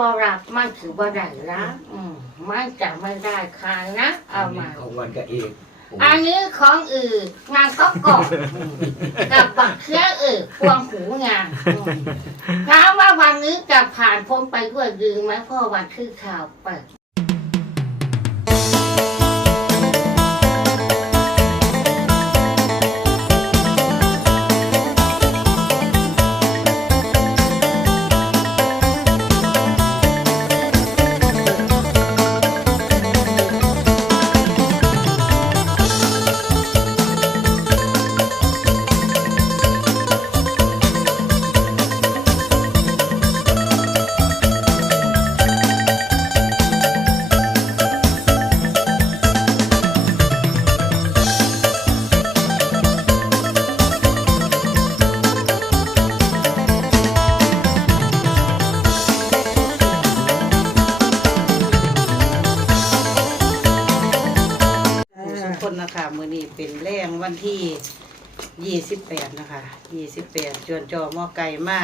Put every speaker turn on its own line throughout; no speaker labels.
บรับมันถือบ่ได้ละอืมมันจะไม่ได้คายนะ เอามา
ของวันกับเอก
อันนี้ของอื่นงานก็กบกับบักเชื้ออื่นพวงหูงานอืมถามว่าวันนี้จะผ่านพ้นไปด้วยดีไหมเพราะวันคือข่าวเปิด
ยี่สิบแปดนะคะยี่สิบแปดจวนจอหม้อไก่มา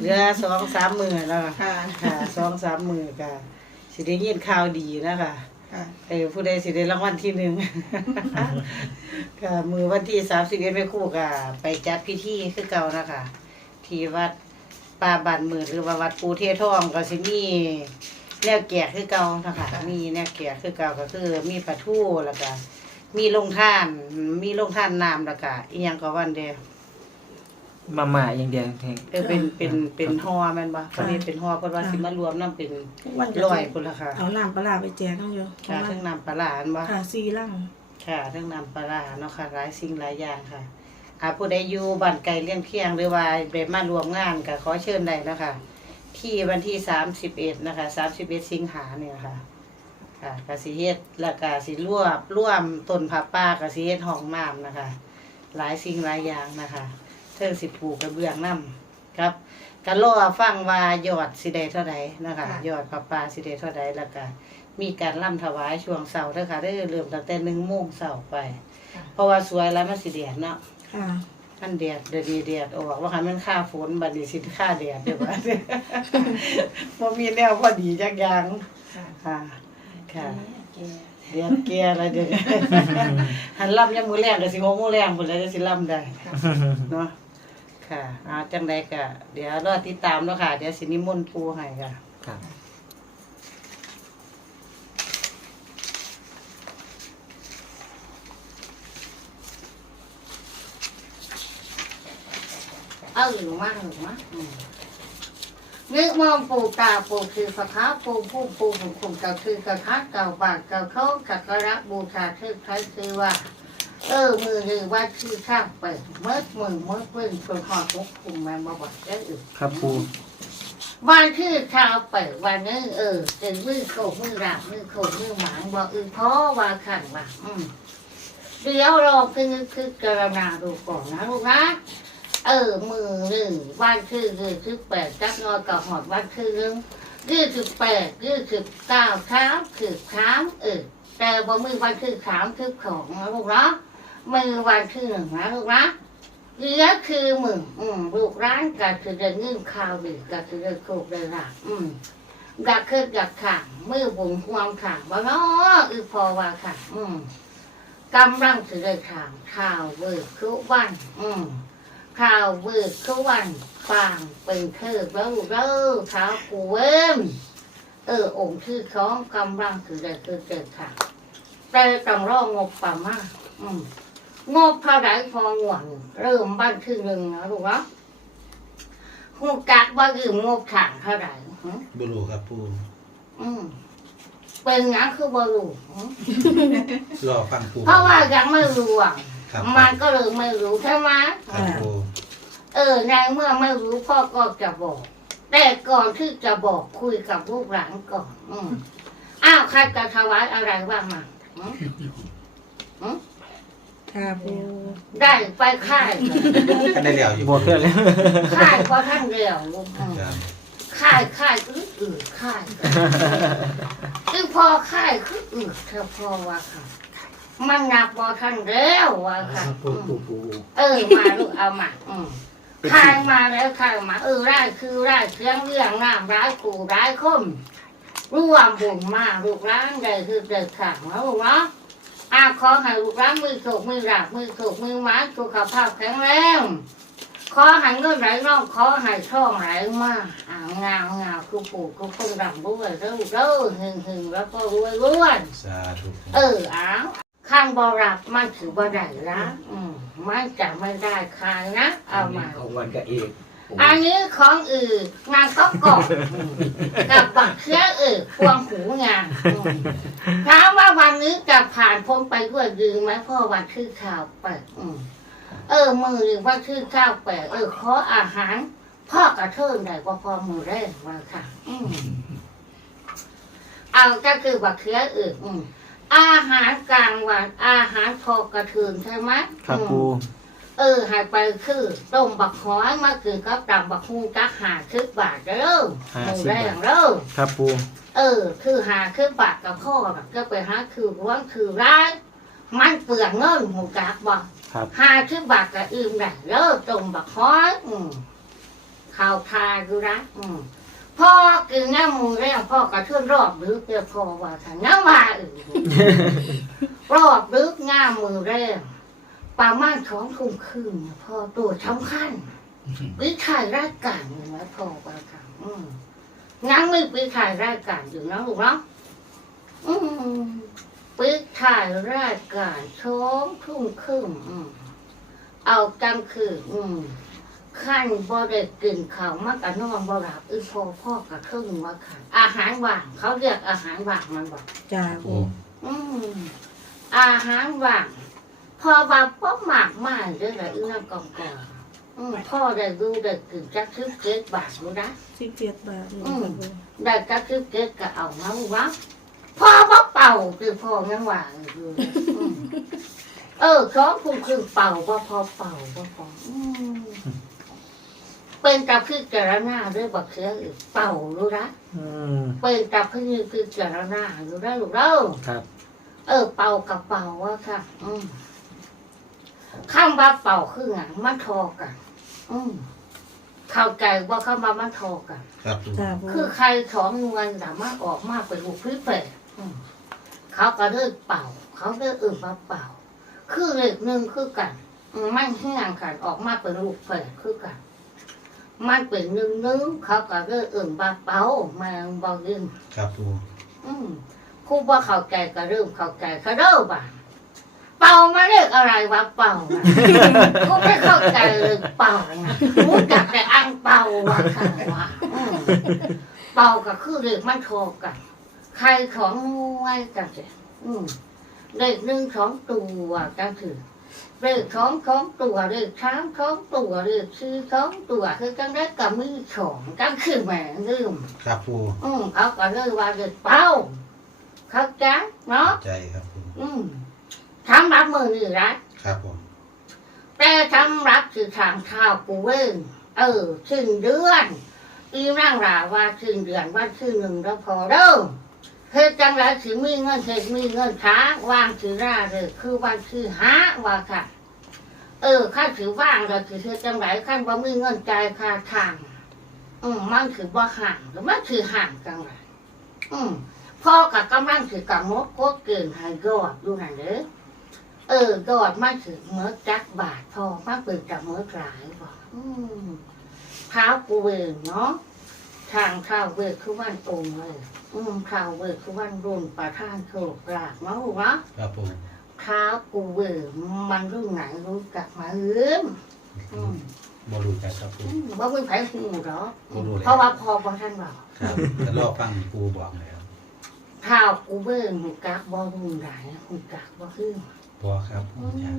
เหลือสองสามมือแล้ว
ค่ะ
ค่ะสองสามมือค่ะสิได้ยินข่าวดีนะคะ
ค่ะ
เออผู้ใดสิได้รางวัลที่หนึ่ง ค่ะมือวันที่สามสิบเอ็ดไม่คู่ค่ะ ไปจัดพิธีคือเก่านะคะที่วัดป่าบานหมื่นหรือว่าวัดปูเททองก็สิมีแนวแกะคือเก่านะคะมีแนวแกะคือเก่าก็คือมีปลาทูแล้วก็ มีลงท่าน มีลงท่านน้ำแล้วก็อีหยังก็วันเดียว
มาม่าอย่างเดียวแทง
เออเป็นเป็นเป็นห่อแม่นบ่ตอนนี้เป็นห่อเพิ่นว่าสิมารวมน้ำเป็น
วันจะ
ร้อยพุ่นละค่ะ
เอาน้ำปลาร้าไปแจกต้องเยอะ
ค่ะทั้งน้ำปลาร้าอันบ่
ค่ะซีร่าง
ค่ะทั้งน้ำปลาร้าเนาะค่ะหลายสิ่งหลายอย่างค่ะอาผู้ใดอยู่บ้านไกลเลี้ยงเคียงหรือว่าไปมารวมงานก็ขอเชิญได้เนาะคะที่วันที่สามสิบเอ็ดนะคะสามสิบเอ็ดสิงหาเนี่ยค่ะ ค่ะกสิเฮ็ดแล้วก็สิรวบร่วมต้นผาป่ากสิเฮ็ดห้องน้ำนะคะ หลายสิ่งหลายอย่างนะคะเทิงสิปลูกกระเบื้องน้ำครับก็รอฟังว่ายอดสิได้เท่าใดนะคะยอดผาป่าสิได้เท่าใดแล้วก็มีการร่ำถวายช่วงเสาร์เด้อค่ะเด้อเริ่มตั้งแต่หนึ่งโมงเสาร์ไป เพราะว่าสวยแล้วมันสิแดดเนาะ
ค่ะ
มันแดดเดือดดีแดดออกว่าคันมันค่าฝนบัดนี้สิค่าแดดเด้อบัด บ่มีแนวพอดีจักอย่าง
ค่ะ
ค่ะ ค่ะเรียนแก่แล้วเดี๋ยวนี้หันลำยามมื้อแรงก็สิ6โมงแรงพุ่นแล้วจะสิลำได้เนาะค่ะเอาจังไดก็เดี๋ยวรอติดตามเนาะค่ะ เดี๋ยวสินิมนต์ปู่ให้ค่ะ
ครับ
เอาหรือมาหรือมาอืม นึกมองปูตาปูคือสถาปูผู้ปูบุญคุณเก่าคือกระทะเก่าบาทเก่าเขาสักการะบูชาเทิดไทยคือว่า เออมือหรือว่าคือข้างเปิดเมื่อมือเมื่อเพิ่งชนหอดพกคุมแม่มาบอกได้อื่น
ครับปู
วันคือข้าวเปิดวันนึงเออเป็นมือโขกมือราบมือโขกมือหมางบอกอื่นเพราะว่าขันว่าอืมเดี๋ยวรอคือคือกระนาดูก่อนนะลูกนะ เออ มือหนึ่งวันคือคือคือแปดจักงอกับหอดวันคือหนึ่งคือคือแปดคือคือเก้าเท้าคือเท้าเออแต่บ่มือวันคือสามคือของนะลูกเนาะมือวันคือหนึ่งนะลูกนะเหลือคือมึงอืมลูกร้านก็คือเดินนึ่งข้าวหรือก็คือเดินโคกเดินหลักอืมอยากคืออยากขังมือบุงความขังบ่เนาะอือพอว่าขังอืมกำลังถือเดินขังข้าวเบิกคือวัน อืม ข่าวเบิกทุกวันฟางเป็นเทิดแล้วเด้อเท้ากูเว้มเออองค์ที่สองกำลังคือได้คือเกิดค่ะแต่ต้องรองบประมาณอืมงบเท่าไหร่พอหวนเริ่มบ้านคือหนึ่งนะลูกเนาะหูกักว่ายืมงบถังเท่าไหร่หึ
บรูครับปู
อืมเป็นงั้นคือบรูหึ
รอฟังปู
เพราะว่ายังไม่รู้อะ
ครับ
มันก็เลยไม่รู้ใช่ไหม
ครับปู
เออในเมื่อไม่รู้พ่อก็จะบอก แต่ก่อนที่จะบอกคุยกับลูกหลานก่อนอืมอ้าวใครจะถวายอะไรบ้างมาหืม
ค่ะปู
ได้ไปค่าย
กันได้แล้วอยู่
บวกเพื่อนเลย
ค่ายเพราะท่านเดียวลูกอืม
ครับ
ค่ายค่ายคืออืดค่ายคือพอค่ายคืออืดเธอพอว่าค่ะ มันหนักบอท่านแล้วว่าค่ะ
ปู
อืม
ปูปู
เออมาลูกเอามาอืมทางมาแล้วทางมาเออร้ายคือร้ายเสียงเรื่องน้ำร้ายกูร้ายคมร่วมบุญมาลูกร้านใดคือเด็กขังแล้วลูกเนาะอาขอให้ลูกร้านมือโขกมือหลักมือโขกมือไม้สุขภาพแข็งแรงขอให้เงินไหลน่องขอให้ช่องไหลมาอ่างงามงามคือปู่คือคนดำด้วยเด้อเด้อหึงหึงแล้วก็รวยรวย
สาธุ
เอออ้าว ข้างบรับมันถือบ่ได้ละอืมมันจะไม่ได้คายนะเอามา
ของวันกับเอกปู่
อันนี้ของอื่นงานก็กอบกับบักเชื้ออื่นพวงหูงานอืมถามว่าวันนี้จะผ่านพ้นไปด้วยดีไหมเพ่อวันชื่อข่าวเปิดอืมเออมือหรือว่าชื่อข้าวเปิดเออขออาหาร พ่อกระเทินได้กว่าพอมือแรกมาค่ะ อืมเอาก็คือบักเชื้ออื่นอืม อาหารกลางวันอาหารพอกระเทินใช่ไหม
ครับ
อืม
ปู
เออหายไปคือต้มบักหอยมาคือกับตำบักฮุงกักหาคืบบาทเด้อหมูแรงเด้อ
ครับปู
เออ คือหาคือบาทกับพ่อน่ะก็ไปหาคือร้วงคือร้ายมันเปลืองเงินหมูกักบ่
ครับ
หาคือบาทกับอื่นได้เด้อต้มบักหอยอืมข้าวทาดูนะอืม พ่อกินน้ำมูแรงพ่อกระเทือนรอบดึกเดี๋ยวพ่อว่าถ้าน้ำว่าอื่นรอบดึกง่ามมือแรงประมาณสองทุ่มครึ่งเนี่ยพอตัวสำคัญวิถ่ายรายการอยู่นะพ่อไปค่ะอืมงั้นไม่ไปถ่ายรายการอยู่นะลูกเนาะอืมไปถ่ายรายการสองทุ่มครึ่งอืมเอากลางคืนอืม ขั้นบ่ได้กินข้าวมากกะนอนบ่หลับอึพ่อพ่อกับครึ่งว่าค่ะอาหารว่างเขาเรียกอาหารว่างมันบอก
จ้า
โอ้
ปู
อืมอาหารว่างพอว่าพ่อหมากมากเลยแหละอีนั่งกองกองอืมพ่อได้ดูได้กินจักซื้อเกล็ดบาทรู้นะ
สิบเจ็ดบาทนี่ค่ะปู
ได้จักซื้อเกล็ดก็เอามาลูกวะพ่อบ่เป่าคือพ่อยังว่าอยู่อืมเออสองคุณคือเป่าบ่พอเป่าบ่พออืม เป็นกับคือเจารณาด้วยบักเสืออีกเป่ารู้นะ
อืม
เป็นกับคือคือเจารณารู้ได้ลูกเด้อ
ครับ
เออ เป่ากับเป่าว่าค่ะ อืมข้ามว่าเป่าคือไงมันทอกัน อืมเข้าใจว่าข้ามว่ามันทอกัน
ครับปู
จ้าปู
คือใครสองนวลสามารถออกมาเป็นลูกพิเศษอืมเขาก็เลิกเป่า เขาเลิกอื่นมาเป่า คือเลขหนึ่งคือกันอืมมันเฮี้ยงกันออกมาเป็นลูกเศษคือกัน มันเป็นหนึ่งหนึงเขาก็เลิกอื่นมาเป่ามันบอกยิง
ครับปู
อืมครูว่าเข้าใจก็เริ่มเข้าใจเขาเริ่มบ้างเป่ามาเรียกอะไรวะเป่าน่ะกูไม่เข้าใจเลยเป่าน่ะรู้จักแต่อังเป่าวะค่ะวะอืมเป่าก็คือเด็กมันโทรกัน ใครของไว้กันสิอืมเด็กหนึ่งสองตัวก็คือ เด็กสองสองตัวเด็กสามสองตัวเด็กสี่สองตัวคือจังได้กับมือสองก็คือแหม่ลืม
ครับปู
อืมเขาก็เลยว่าเด็กเป้าเข้าใจเนาะ
ใจครับปู
อืมทำรับมือนี่ไร
ครับผม
แต่ทำรับคือทางข้าวปูเว้งเออสิ้นเดือนอีร่างราว่าสิ้นเดือนวันสิ้นหนึ่งแล้วพอเด้อเฮ็ดจังไรสิมีเงินเฮ็ดมีเงินค้าวางถือราเลยคือวันคือหาว่าค่ะ เออข้าถือว่างเราถือเฮ็ดจังไรขั้นว่มีเงินจ่ายค่าทาง อืมมันถือว่าห่างหรือมันถือห่างจังไรอืมพ่อกับกำลังถือกับมดโคเกินห้ยอดดูหันเด้อเออยอดมันถือเมื่อจักบาทพอมันเปิดกับเมื่อหลายบอกอืมเท้ากูเวงเนาะทางเท้าเวกคือวันองเลย อืมเท้าเวกคือวันรุ่นประท่านโชคลาภเนาะลูกเนาะ
ครับปู
เท้ากูเวกมันรุ่นไหนรู้จักมาเอื้อมอืม
บรู้จักครับปู
อืมว่าไม่ใครหูหรอก
บ่รู้แล้ว
เพราะว่าพอพอท่านบอก
ครับจะรอฟังปูบอกแล้ว
ข้าวกูเบิ้งหูกักบ่รุ่นไหนหูกักบ่ขึ้น
พอครับปูจ้ะ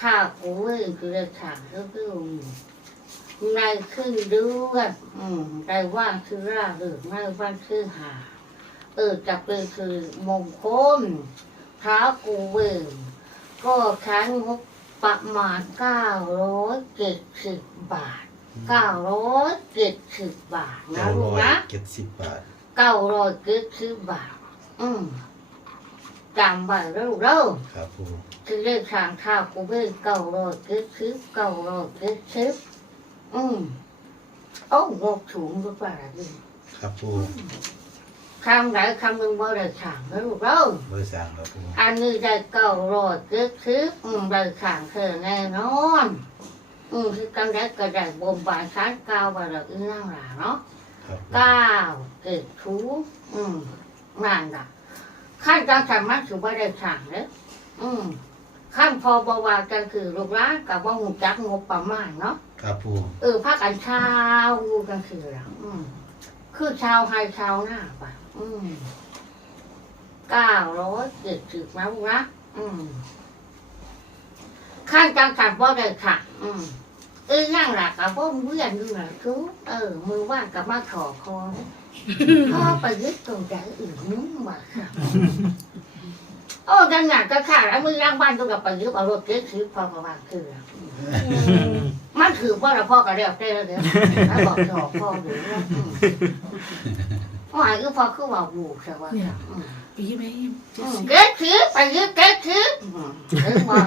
ข้าวกูเบิ้งคือได้ถางก็คือในขึ้นเดือนอืมได้ว่างคือราหรือในวันคือหา เออจะเป็นคือมงคลข้าวกูเบิ้งก็ใช้งบประมาณเก้าร้อยเจ็ดสิบบาทเก้าร้อยเจ็ดสิบบาทนะ
เก้า
ลู
ร้
ก
อย
นะ
เจ็ดสิบบาท
เก้าร้อยเจ็ดสิบบาท อืมจำไว้เร็วเร็ว
ครับปู
คือเลขทางข้าวกูเบิ่งเก่ารอยกึดซึบเก่ารอยกึดซึบอืมโอ้งกถุงหรือเปล่าดิ
ครับปู
คำไหนคำหนึ่งบ่ได้ถามนะลูกเอ้า
บริษัทครับปู
อันนี้ได้เก่ารอยกึดซึบอืมได้ขางเธอแน่นอน อืมคือกันได้ก็ได้บ่มบานชั้นเก้าว่าเราอื้อนั่งหลาเนาะ
ครับปู
เก้าเกิดทูอืมนั่นล่ะขั้นการทำมันถือว่าได้สั่งเลยอืมขั้นพอบวากันคือลูกร้านกับว่าหูจักงบประมาณเนาะ
ครับปู
เออภาคอันเช้ากันคือหลังอืมคือชาวไฮชาวหน้าป่ะอืม เก้าร้อยเจ็ดสิบนะลูกนะอืมขั้นการทำว่าได้ค่ะ อืมเออนั่างหลักกับพ่อเพื่อนดูหน่อยทุกเออ มือว่างกับมาถอคอพ่อไปยึดตรงใจอื่นนึงมาค่ะโอ้ดังงานก็ขาดแล้วมือร่างบ้านต้องกับไปยึดเอารถเก๊ซื้อพอประมาณคือมันถือพ่อละพ่อก็เรียกได้แล้วเดี๋ยวบอกถอพ่อหรือว่า หมายคือพ่อคือว่าบูใช่ว่าค่ะ
ปีไหม
เก๊ซื้อไปยึดเก๊ซื้อเออว่า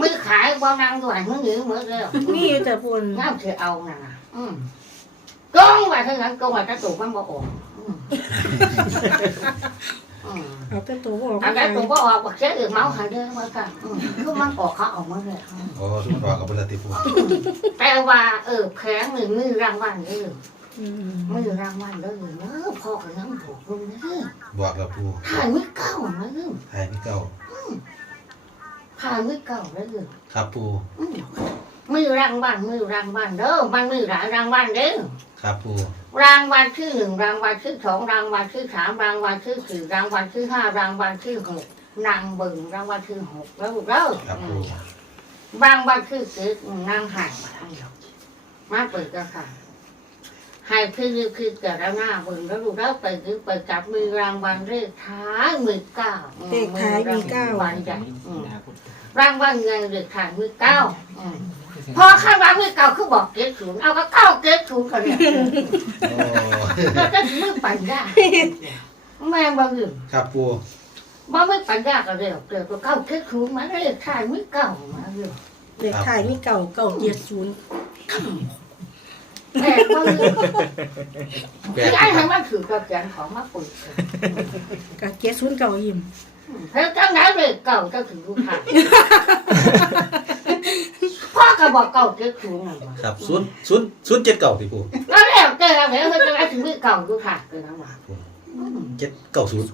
มือขายว่านางด้วยมือหนีมือเร็ว
นี่อยู่แต่ปุ่น
น้ำคือเอาน่ะนะอืมก้องว่าเท่านั้นก้องว่าจะถูกมันบ่ออกอืมอืม
เอาแต่ตัวออก
อันนั้นถูกบ่ออกบ่เสียอื่นเมาหาเด้อว่าค่ะอืมคือมันออกเขาเออกมาเลยอืม
โอ้สมมติว่ากับบริษัทปู
แต่ว่าเออแผงหนึ่งมือรางวัลเด้อ
อืม
มือรางวัลเด้อเออพ่อกับน้ำถูกลุงเด้อ
บอกกับปู
ถ่ายมือเก่านะเด้อ
ไทยพี่เก้า
ถ่ายมือเก่าเด้อ
ครับปู
อืมมือรางวัลมือรางวัลเด้อมันมือหลายรางวัลเด้อ
ครับปู
รางวัลที่หนึ่งรางวัลที่สองรางวัลที่สามรางวัลที่สี่รางวัลที่ห้ารางวัลที่หกนางเบิ่งรางวัลที่หกแล้วลูกเด้อ
ครับปู
รางวัลที่สิบนางหายมาทั้งเดียวมาเปิดกันค่ะ ให้พี่ยืคือเกิดแล้วหน้าเบิ่งแล้วลูกเด้อไปยือไปจับมือรางวัลเลขท้ายมือเก้า
เลขท้ายมีเก้า
รางวัลใหญ่รางวัลเงินเลขท้ายมือเก้าพอข้างรางมือเก้าคือบอกเก็ดศูนย์เอาก็เก้าเก็ดศูนย์กันเนี่ย
โอ้
เราจะมือปัญญาแม่บางอื่น
ครับปู
บ่ไม่ปัญญาก็เร็วเกิดตัวเก้าเก็ดศูนย์มาเลขท้ายมือเก้ามาเร็ว
เด็กถ่ายมีเก่าเก่าเจ็ดศูนย์
แม่บางอื่น
แป
ที่
ด
ไอ้ทำมันถือกระแกนของมาปุ๋ย
กับเจ็ดศูนย์เก่ายิ้ม
เฮ้ยจังไหนเลยเก่าจะถึงลูกค้าพ่อก็บอกเก่าเก็ดศูนย์นั่นว่า
ครับศูนย์ศูนย์ศูนย์เจ็ดเก้าที่ปู
แล้วแล้วแต่แล้วเฮ้ยจังไหนถึงมือเก่าลูกค้าเลยนะว่า
เจ็ดเก้าศูนย์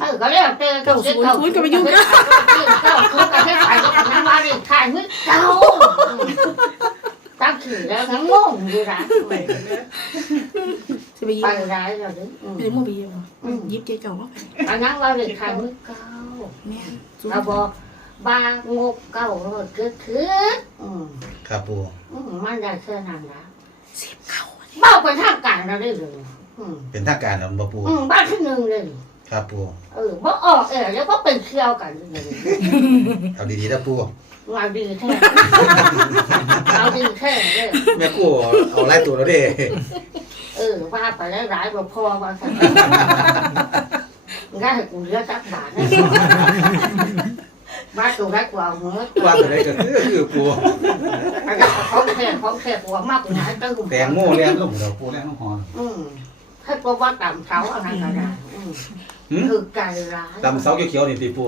เออก็แล้วแต่เก่าเก็ดเก่าเก่าคือกับให้ขายกับน้ำว่าเลยขายมือเก่า ตั้งถือแล้วงั้นงงอยู่นะ
จะไปยิ้
ไป
ม
ร้ายแล้วดิอืม
ไปยิ้มไปยิ้มยิบเจ็ดเก่าว่าไป
อันนั้นว่าเลยขายมือเก่า
แม่ศูน
เรา
ย์
บอกบางงบเก่าเลยคือคืออืม
ครับปู
อืมมันได้แค่นั้นนะ
สิบเก่า
เบ้าไปทางการเราได้เลยอืม
เป็นทางการแล้วบ่ปู
อืมบ้านที่หนึ่งเลย
ครับปู
เออบ่ออกเออแล้วก็เป็นเที่ยวกันเลย
เอาดีๆนะปู
งานดีแท้เอาดีแท้เลย
แม่กูเอาไล่ตัวแล้วเด้
เออว่าไปแล้วหลายกว่าพ่อว่าสันง่ายกูเหลือจักบาทนะบ้านตัวแรกกว่าเมื่อ
ว่าตัวไหนก็คือคือปู
อันนั้นของแท้ของแท้กว่ามากกว่าไหนตึ้ง
แตงโม่แรงก็หมดแล้วปูแรงน้องหอน
อืมให้ก็ว่าต่ำเสาอะไรก็ได้อืม
หืม
คือใจร้าย
ดำเสาเขียวๆนี่ตีปู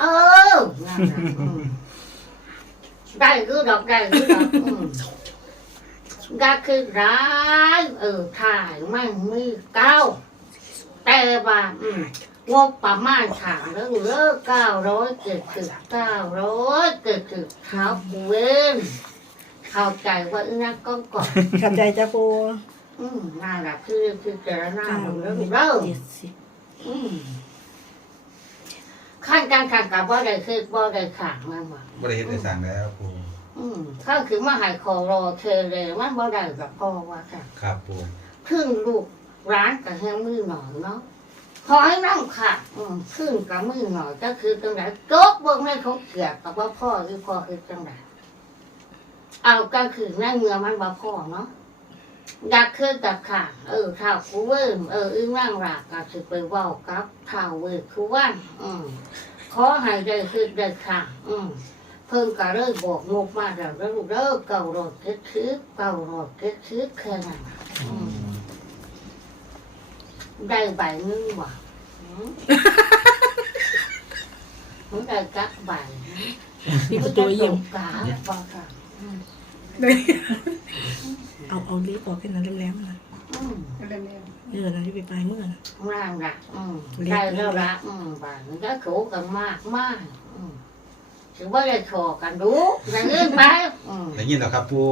เออนั่นน่ะอืม ได้คือดอกได้คือดอกอืมก็คือร้ายเออถ่ายมันมีเก้า แต่ว่าอืมงบประมาณถามแล้วเลิกเก้าร้อยเจ็ดสิบเก้าร้อยเจ็ดสิบเท้าเวนเข้าใจว่าอีนักก็ก่อน
ขับใจจ้าปู
อืมน่ารักคือคือเจรนา
เก้า
หมด
ร้
แล้
อ
วยเล่า
เจ็ดสิบ
อืม ขั้นการขังกับบ่ได้คือบ่ได้ขังมันว่า
บ่ได้เฮ็ดได้สั่งแล้วปู
อืมข้าคือมาใหายคอรอเธอเลยมันบ่ได้กับพ่อว่าค่ะ
ครับปู
ขึ้นลูกร้านกับแห้งมือหน่อยเนาะขอให้นั่งค่ะ อืมขึ้นกับมือหน่อยก็คือจังไหนโจ๊กเบิ่งให้เขาเกลียดกับว่าพ่อหรือพ่อคือจังไหนเอาก็คือแม่เงือมันบ่พ่อเนาะ อยากขึ้นกับค่ะ เออท้าวกูเวิร์มเอออึ้งนั่งหลากก็สิไปเว้ากับท้าวเวิร์คือว่านอืมขอให้ได้คือได้ค่ะ อืมเพิ่งก็เลิกบอกงบมาแล้วแล้วลูกเลิกเก่ารถเก็ดคืบเก่ารถเก็ดคืบแค่นั้นอืมได้ใบหนึงว่ะอืมมึงได้กักใบ
นี่ก็ตัวเยี่ยม
กาบอกค่ะอืม
เอาเอาลิฟต์ออกแค่นั้นแล้วๆนะ
อืม
เออนะที่ไปปลายเมื่อนะ
ร่างละอืม
เรียก
ได้แล้วละอืมบางก็โขกันมากมากอืมถือว่าได้โชกันดูอย่างนี้ไปอืม
ได้ยินแล้วครับปู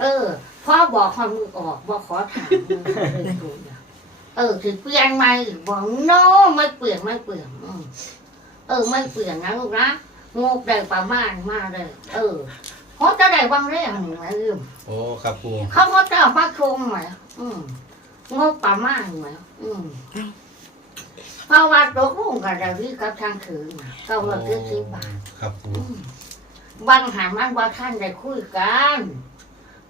เออพ่อบอกความมือออกบอกขอถามมึงเลยถูกเนี่ยเออถือเปลี่ยนไหมบอกโน้ไม่เปลี่ยนไม่เปลี่ยนอืมเออไม่เปลี่ยนนะลูกนะงบได้ประมาณมากเลย เออ เพราะจะได้วางแรกหนึ่งนะลืม
โอ้ครับปู
เขาก็จะเอามาชมไหมอืมงบประมาณไหมอืมเพราะว่าตกลงกับดาวิกับทางถือมาก็ว่าคือสิบบาท
ครับปู
บางหามันว่าท่านได้คุยกัน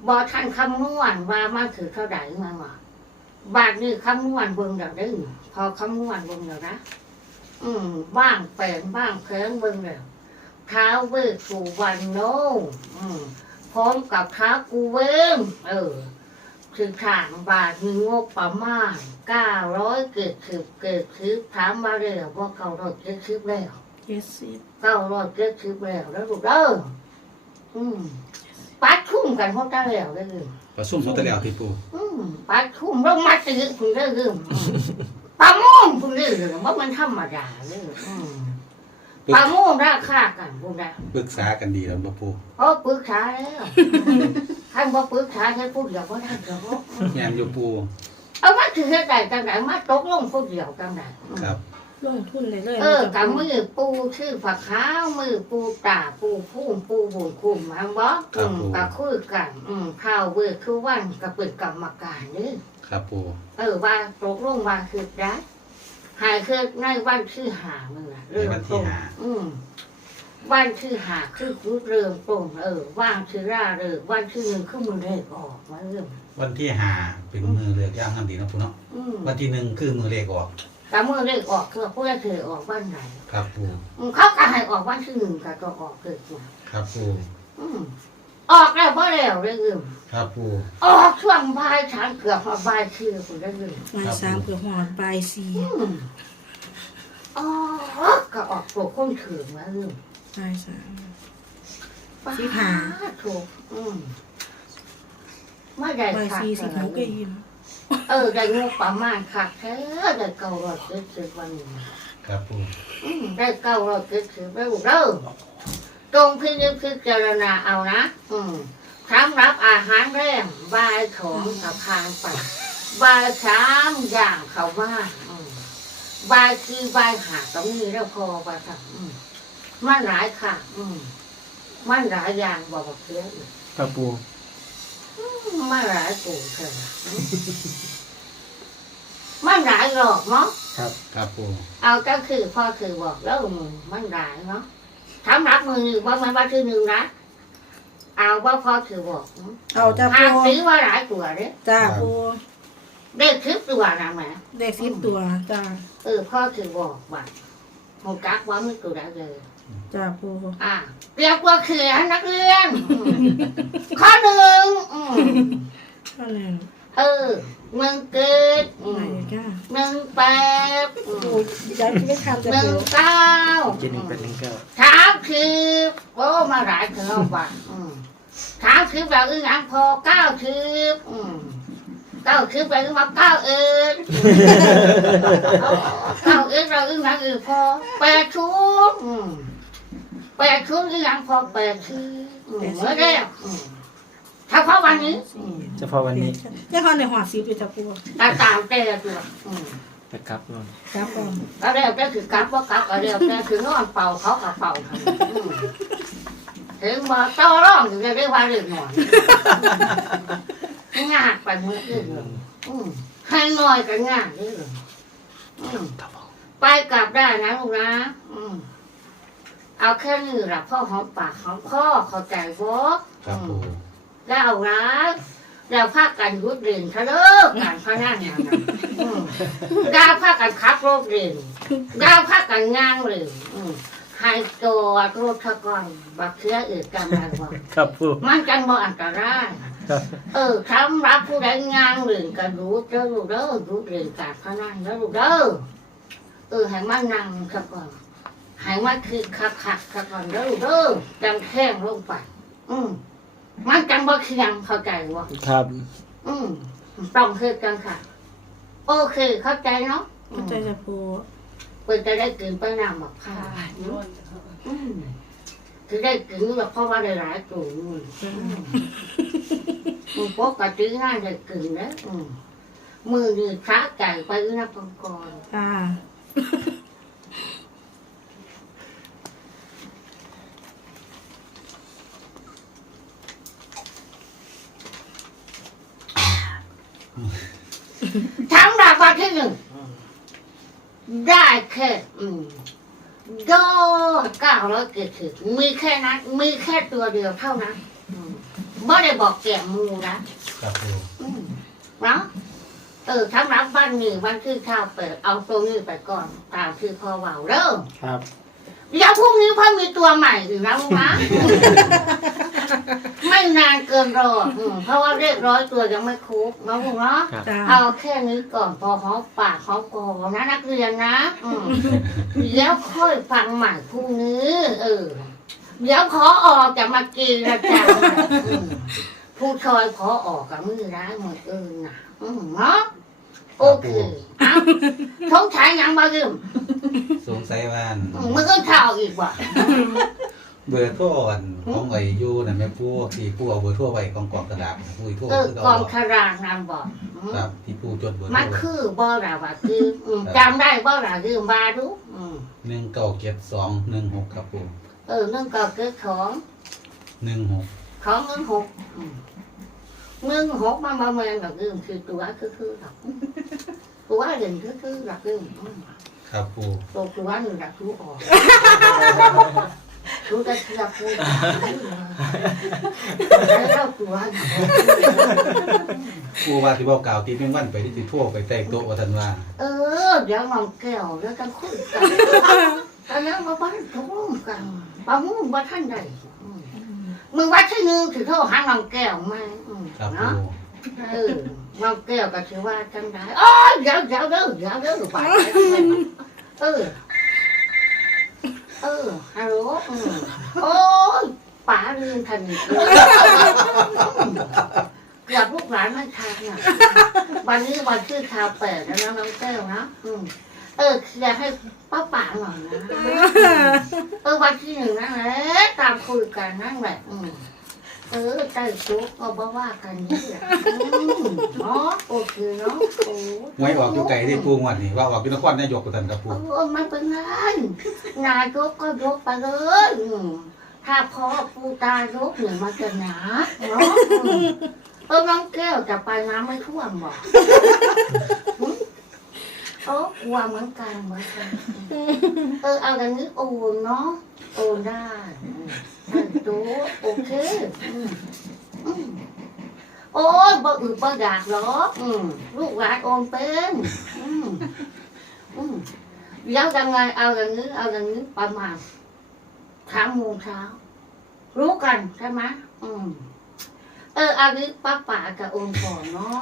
บอท่านคำนวณว่ามันถือเท่าไหร่มาว่าบาทนี่คำนวณเบิ่งเดี๋ยวได้พอคำนวณเบิ่งเดี๋ยวนะอืมบ้างแปลนบ้างเพลิงเบิ่งเดี๋ยวเท้าเวทสุวรรณโนอืมพร้อมกับเท้ากูเว้งเออคือทางบาทมีงบประมาณเก้าร้อยเกิดสิบเกิดสิบถามมาเลยว่าเก้าร้อยเกิดสิบแล้ว
เยสซี
เก้าร้อยเจ็ดสิบแล้วแล้วลูกเด้ออืมปัดทุ่มกันพวกเจ้าแล้วได้อลืม
ประซุ่มเขาตะแล้วที่ปู
อืมปัดทุ่มลงมาตื้อคุณได้อลืมอืมปลาโม่งคุณได้อลืมว่ามันธรรมดาเลยอืม ปลาโม่งราคากันพวกนั้น
ปรึกษากันดีแล้วบ่ปู
โอ้ปรึกษาแล้วท่านบอกปรึกษาแค่พูดเดียวก็ได้เดียวก็
แม่นอยู่ปู
เอามาถือใจจังไหนมาตกลงพูดเดียวจังไหนอืม
ครับ
ลงทุนเลยเลย
เออกับมือปูชื่อผักขาวมือปูตาปูพุ่มปูบุญคุมอังบอกอืมกับคุยกัน อืมข้าวเบิกคือวันกับเป็นกรรมการนี่
ครับปู
เออว่าตกลงว่าคือได้ หายคือในวันที่หามือ
ในวันที่ห้า
อืมวันที่หาคือคือเริ่มต้นเออว่างคือร่าเริงวันที่หนึ่งคือมือเลขออกมาเริ่ม
วันที่ห้าเป็นมือเลือกย่างกันดีเนาะปูเนาะ
อืม
วันที่หนึ่งคือมือเลขออก
แต่มือเลขออกคือผู้ใดเคยออกวันไหน
ครับปู
อืมเขาก็ให้ออกวันที่หนึ่งก็ต้องออกเกิดมา
ครับปู
อืม ออกแล้วพอแล้วเรื่องอื่น
ครับปู
ออกช่วงบ่ายฉันเกือบมาบ่ายคือคุณเรื่องอื่น
ปลายสามเกือบหอดปลายสี่
อืมออกก็ออกตัวคนถือมาเรื่อง
ปลายสาม สิบ
ห้า
ห้า
ถูกอืมไม่ได้
ปลาย
ขาด
สี่สิบหกก็
เลย
ยิ้ม
เออได้งบประมาณขาดแท้ได้เก้าร้อยเจ็ดสิบวันนี้
ครับปู
อืมได้เก้าร้อยเจ็ดสิบแล้วเด้อ ตรงพิจิตพิจารณาเอานะ อืมสำหรับอาหารแรงบายของกับพานไปบายสามอย่างเขาว่าอืมบายคือบายหาตรงนี้แล้วพอไปครับอืมมันหลายค่ะ อืมมันหลายอย่างบอกบอกเพื่อนอีก
ครับปู
มันหลายปู่เถอะอืมมันหลายหรอกเนาะ
ครับปู
เอาก็คือพ่อคือบอกแล้วมึงมันหลายเนาะ ทำรับมือว่ามันว่าคือหนึ่งนะเอาว่าพ่อคือบอกอืม
เอาจ้า
หา
ปู
ซื้อว่าหลายตัวเด้
จ้าปู
เด็กคลิปตัวนะแหม่
เด็กสิบตัวจ้า
เออพ่อคือบอกว่าหงกักว่าไม่ตัวได้เลย
จ้าปู
อะเรียกว่าเขียนนักเรียนอืมข้อหนึ่งอืม
ก็หนึ่ง
เออหนึ่งเกิด อื
ไหน
ม
จ้า
หนึ่งแปดอื
ปู
ม
ย้ายที่ไม่ทำจ้า
หนึ่
ปู
งเก้า
เจ็ดหนึ่งแปดหนึ่งเก้า
สามสิบโอ้มาหลายเท่าว่ะอืมสามสิบแบบอึ้งอังพอเก้าสิบอืมเก้าสิบแบบอึ้งมาเก้าเอ็ดเก้าเอ็ดเราอึ้งอังอึ้งพอแปดชุดอืมแปดชุดอึ้งอังพอแปดชุดอืมเมื่อเดียวอืม เฉพาะวันนี้อืม
เฉพาะวันนี้
ยังเขาในหัวสิบอยู่จ้าปู
ตาตามแต่ตัวอืม
จะกลับลง
จ้าปู
แล้วเดี๋ยวแกคือกลับว่ากลับก็เดี๋ยวแกคือนอนเป่าเขากับเป่าทำอืมถึงมาต่อร้องถึงจะได้ว่าเรื่องหน่อยงานไปเมื่ออื่นเลยอืมให้หน่อยก็งานนี่เลยอืม
ครับผม
ไปกลับได้นะลูกนะ อืมเอาแค่นี้ละพ่อหอมปากหอมคอเข้าใจบ่
ครับปู
แล้ว เอานะเราพากันรุดเรียนเขาเลิกการพนันอย่างนั้นอืมดาวพากันขับรถเรียนดาวพากันงางเรียนอืมให้ตัวรถทะกอนบักเชื้ออื่นกำลังบอก
ครับปู
มันกันบ่อันตราย
ครับ
เออสำหรับผู้ใดงานเรื่องกันรู้เด้อรู้เด้อรู้เรื่องการพนันเด้อรู้เด้อเออให้มันนั่งซะก่อนให้มันคือคักคักๆซะก่อนเด้อรู้เด้อจังแข้งลงไปอืม มันจังบ่เคียงเข้าใจวะ
ครับ
อืมต้องคือกันค่ะ โอเคเข้าใจเนาะอื
เข้ามใจจ้ะปู
เปิดจะได้กินไปนำแบบค่ะอืมคือได้กินแบบเพราะว่าได้หลายตัวอืมมึงปกติงานได้กินนะอืมมือนี่ช้าใจไปนักกอน
จ้า
ถามรางวัลที่หนึ่งได้แค่อืมยอดเก้าร้อยเจ็ดสิบมีแค่นั้น มีแค่ตัวเดียวเท่านั้นอืมไม่ได้บอกแก่มูนะครับ
ปู
อืมเนาะเออสำหรับบ้านนี้วันที่ข้าวเปิด เอาตัวนี้ไปก่อน ตามที่พอเบาเริ่ม
ครับ
เดี๋ยวพรุ่งนี้พ่อมีตัวใหม่อีกนะลูกนะ ไม่นานเกินรออืมเพราะว่าเรียกร้อยตัวยังไม่ครบนะลูกเนาะ
ครับ
จ้า
เอาแค่นี้ก่อนพอหอมปากหอมคอนะนักเรียนนะอืมแล้วค่อยฟังใหม่พรุ่งนี้เออเดี๋ยวขอออกจะมากินนะจ๊ะอืมผู้ชอยขอออกกับมือร้ายมืออื่นนะอืมเนาะ โอเคเอาท้องฉายยังมาลืม
สงสัยว่า
อืมมือก็เท่าอีกว่ะ
เบอร์โทรอันของไว้อยู่นั่นแม่ปูที่ปูเอาเบอร์โทรไว้กองกองกระดาษปูอีกโทร
เออ
คื
ก
เา
อง
บ่
คารางนางบอกอืม
ครับที่ปูจดเบอร์โทร
มัน
ไว้
คือบ่อระว่าคืออืมจำได้บ่อระลืมบาดูอืม
หนึ่งเก้าเจ็ดสองหนึ่งหกครับปู
เออเรื่องก็คือของ
หนึ่งหก
ของเงินหกอืม เงินหกมันบ่แม่นดอกลืมคือตัวคือคือดอกตัวเด่นคือคือดอกลืมอืม
ครับปู
ตัวตัวหนึ่งดอกรู้ออกรู้แต่เชื่อพูแล้วตัว
ปูว่าที่บอกกล่าวที่เป็นวันไปที่ติดทั่วไปแตกโต๊ะว่าทันว่า
เออเดี๋ยวน้องแก้วแล้วกันคุยกันตอนนั้นมาบ้านทุ่งกันปามุ่งบ้าท่านใดอื มมึงวัดที่หนึงถือโทษหาน้องแก้วมาอืม
ครับปู
เนาะเออน้องแก้วก็ถือว่าจังได้อ๋อเดี๋ยวเดี๋ยวเดี๋ยวเดี๋ยวเดี๋ยวไปเออ เออฮัลโหลอืมโอ้ยป๋าลืมทันเกือบลูกหลานไม่ทันอะวันนี้วันชื่อข่าวแปดแล้วนะน้องแก้วนะอืม เอออยากให้ป้าป๋าหน่อยนะเออวันที่หนึ่งนั่นแหละตามคุยกันนั่นแหละอืมเออใจซุกเอาบ้าว่ากันนี่แหละอืมเนาะโอเคเนาะโอ้
ไว้ออกอยู่ไกลที่ปูงวดนี่ว่าออกอยู่นครนายกว่าทันครับปู
เออมันเป็นไงนายกก็ยกไปเลยอืมถ้าพ่อปูตายกเนี่ยมันจะหนาเนาะอืมเออน้องแก้วจะไปน้ำไม่ท่วมบอก โอ้กลัวเหมือนกันเหมือนกันเออเอาอย่างนี้โอนเนาะโอนได้อืมตัวโอเคอืมอืมโอ้ยบ่อึบ่อยากหรอกอืมลูกหลานโอนเป็นอืมอืมแล้วยังไงเอาอย่างนี้เอาอย่างนี้ประมาณสามโมงเช้ารู้กันใช่ไหมอืม เออเอานี้ป้าป๋ากับโอนก่อนเนาะ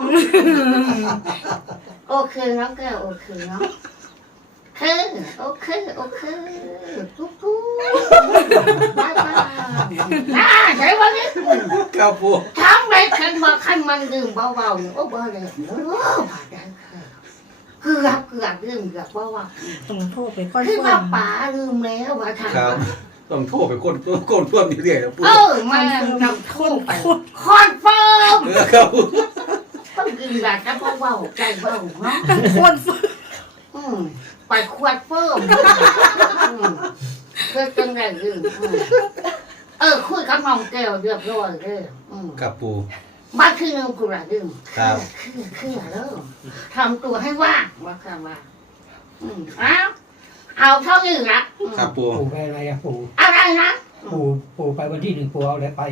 โอเคเนาะแกโอเคเนาะโอเคโอเคโอเคทุกทุกบายบายน่าใช่วันนี้
ครับปู
ทำไมขันมาขันมันดื่มเบาๆเนี่ยโอ้บ่เลยเออผ่านได้ค่ะเกือบเกือบลืมเกือบเบา
ต้องโทษไปก้อน
ๆคือ
ก้
ว่าป๋าลืมแล้วว่าทาง
ครับ ต้องโทรไปก้นก้นท่วมเรื่อยๆนะปู
เออมานำโทษไป
คน
คอนเฟิร์ม
เออครับปู
ต้องกินแบบจะเบาๆใจเบาเนาะ
คน
อืมไปขวดเพิ่มอืมเพื่อจังไรยืมอืมเออคุยกับน้องแก้วเรียบร้อยเลยอืม
ครับปู
บ้านคือหนึงกูละดื่ม
ครับ
คือคือเริ่มทำตัวให้ว่างว่าค่ะว่าอืมเอา เอาเท่านี้นนะ
ครับปู
ปู่ไปอะไรอะปู่
อะไรนะ
ปู่ปู่ไปวันที่หนึ่งปู่เอาอะไรไป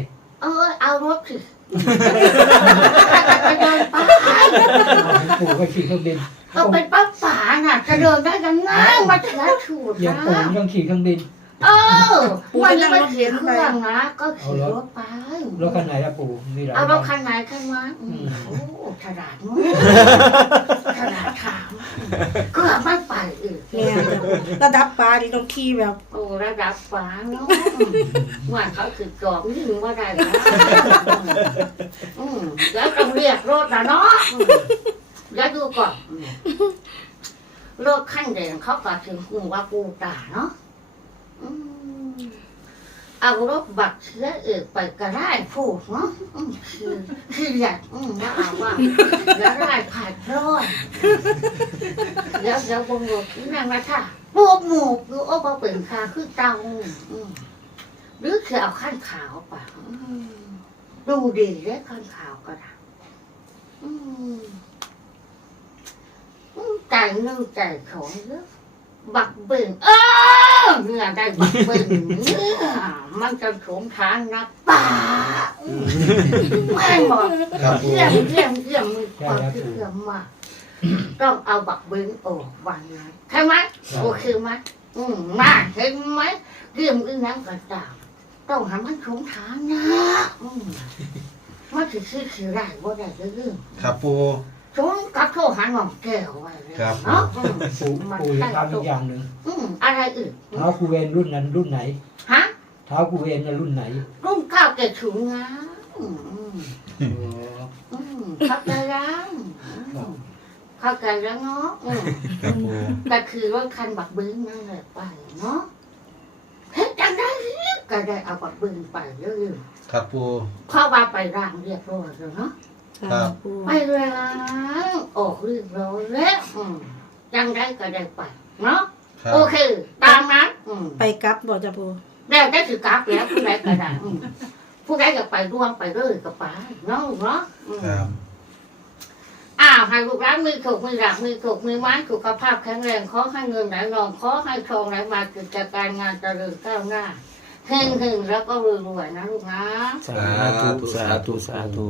เออเอารถสิจะเดินไป
ปู่ไป
ขี่เครื่องบิน
ก็เป็นป้าป่าน่ะจะเดินได้ยังไงมาถึงถูดนะ
อย่างปู่ต้องขี่เครื่องบิน
เออวันนี้ไม่เขียนเครื่องนะก็ขี่รถไป
รถคันไหนอะปู่มีหลาย
เอารถ
คั
คั
น
นไหนคันวะอืมโอ้ฉลาดมั้งฉลาดถามเกือบไม่ไปอีก
แม่นจ้ะปูระดับปลาที่ต้องขี่แบบ
โอ้ระดับฟ้าเนาะว่าเขาคือกรอบนี่ว่าได้นะอืมแล้วต้องเรียกรถนะเนาะอืมแล้วดูก่อนอืมรถขั้นแดงเขาก็ถึงหูว่าปูตาเนาะอืม เอารถบักเชื้อเอกไปกระไรพูดเนาะคือคืออยากอืมว่าเอาว่ากระไรผ่านร้อนแล้วแล้วบงรถนั่งมาท่าหมูหมูคือโอ้บ่เป็นคาคือเตาอืมหรือคือเอาขั้นขาวป่ะดูดีเลยขั้นขาวก็ได้อืมอืมใจหนึ่งใจของเยอะ บักเบิ่งเออเนี่ยได้บักเบิ่งเนี่ยมันจะสมทานนะป่าไม่หมด
ครับปู
เยี่ยมเยี่ยมเยี่ยมมีความเชื่อมากต้องเอาบักเบิงออกวันนั้นใช่ไหมโอเคไหมอืมมาเห็นไหมเรื่องอื่นนั้นก็ตามต้องหามันสงทางนะอืมมันถือชื่อถือได้บ่ได้เรื่อง
ครับปู
สงกับโทรหาหน่อมแก้วไว้เลย
ครับ
เนาะอืม
ปู่ปู่จะทำอีกอย่างหนึ่ง
อืมอะไรอื่น
เท้ากูเวนรุ่นนั้นรุ่นไหน
ฮะ
เท้ากูเวนน่ะรุ่นไหน
รุ่นเก้าเกิดถุงนะอืม อืม
อ๋อ
อืมเข้าใจยังอืมเข้าใจแล้วเนาะอืม
ครับปู
ก็คือว่าคันบักบึ้งนั่นแหละไปเนาะเฮ็ดจังได้ก็ได้เอาบักบึ้งไปเรื่อย
ครับปู
ๆเพราะว่าไปร่างเรียบร้อยแล้วเนาะ
ครับ
ปู
ไปร่างออกเรียบร้อยแล้วอืมจังได้ก็ได้ไปเนาะ
ครับ
โอเคตามนั้นอืม
ไปกลับบ่จ้ะปู
แล้วได้ถือกราฟแล้วผู้ใดก็ได้อืมผู้ใดก็ไปร่วมไปเรื่อยก็ไปเนาะเนาะอืม
ครับ
อ้าวให้ลูกร้านมือถูกมือหลักมือถูกมือไม้สุขภาพแข็งแรงขอให้เงินไหลนองขอให้ทองไหลมากิจการงานเจริญก้าวหน้าเฮงๆแล้วก็รวยๆนะลูกนะ
สาธุ สาธุ สาธุ